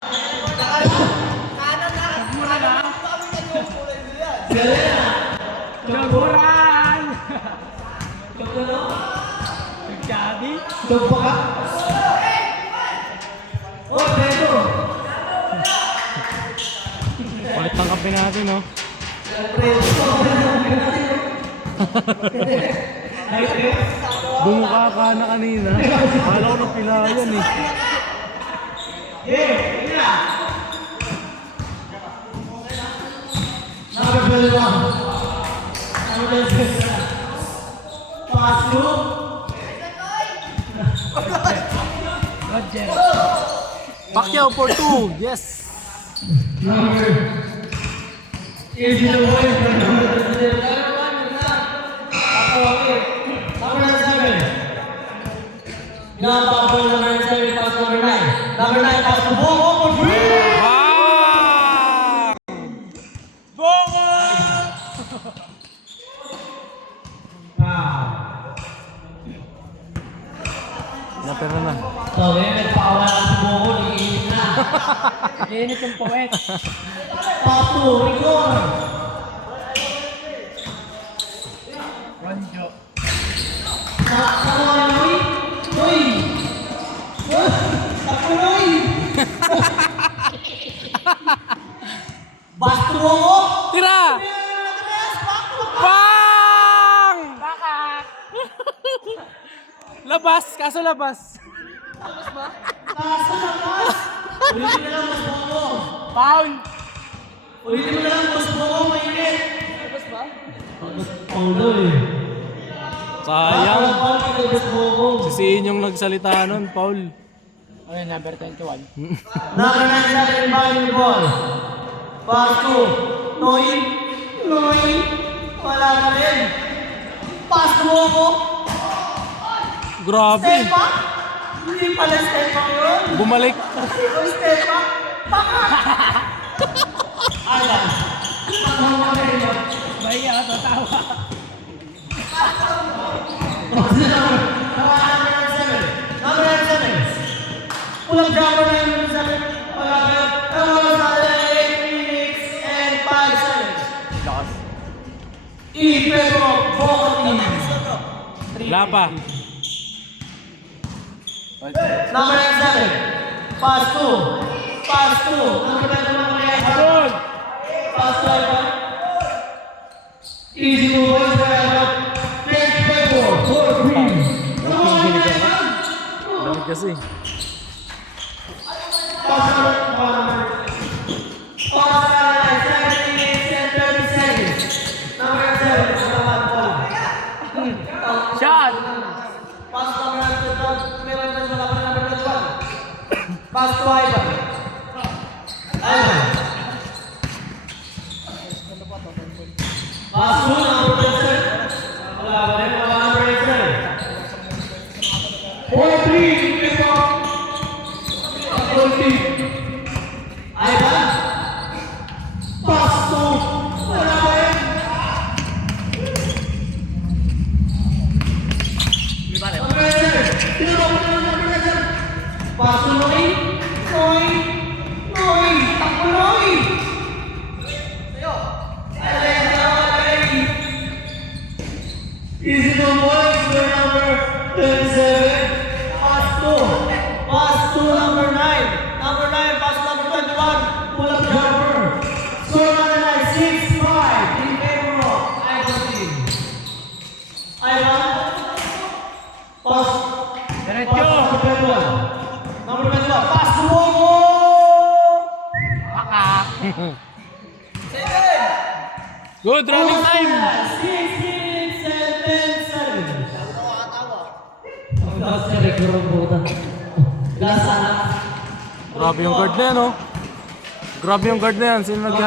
Kanan na. Mura na. Kami na yung kulay nila. Chaburan! Pagkano? Nagkabi? Tumpa ka? Oh, Pedro! Palit ang kape natin, no? Bumuka ka na kanina. Akala ko ng pilayan, eh. Number 21. Number 6. Pass through. Roger. Pacquiao for 2. Yes. Number. Easy to win. Number 7. Number 7, pass number 9. Number 9, pass to Bongo for 3. Bongo! Napera na. So, ngayon, nagpakawala si Bongo, nag-iinit na. Init yung poet. Pass to Rigor. Ronjo. Noy! Noy! Ako, Noy! Basto Bongo! Tira! Bang! Baka! Labas! Kaso labas! Kaso na pas! Ulitin na lang, Boss Bongo! Pound! Ulitin mo na lang, Boss Bongo, mainit! Labas ba? Paulo eh. Sayang! Boss Bongo. Sisiin yung nagsalita nun, Paul. Ano number 21? Number 9 sa akin, ball ball. Pass to Noy. Noy. Wala ka rin. Pass to Bongo. Grabe! Step back. Hindi pala step back yun. Bumalik! Step back. Baka. Alam. Baya, tatawa. Number 7. Pulang jumper na yung number 7. Wala ka yun. Number 8 minutes and 5 seconds. Ipego Bongo. Wala pa. Number 7. Pass 2. Pass 2. Number 9 naman kaya. Abon! Pass 2. Easy move. Next Pego. 4-3. Come on, man. Lamig kasi. Pass 7 minutes and 30 seconds. Number 7. Shot! Pass number 1. Meron na sa number 1. Pass to Ivan. Ivan. Pass to number 7. Wala ba rin? Wala number 7. 4-3. Ito. 4-3. Ivan. Pass to. Wala ba rin? Number 7. Tinuro ko na number 7. Pass to Noy. Noy. Noy. Takbo Noy. Easy to boys for number 27. Pass to. Pass to number 9. Number 9, pass to number 21. Pull up jumper. Score number 9, 6-5. In favor of Ivan team. Ivan. Pass. Diretso! Number 21. Number 21. Pass to Bongo. Baka! Good running time! 16, 7, 7. Tawa-tawa. Ang record buta. Lasa na. Grabe yung guard na yan, oh. Grabe yung guard na yan. Sino nag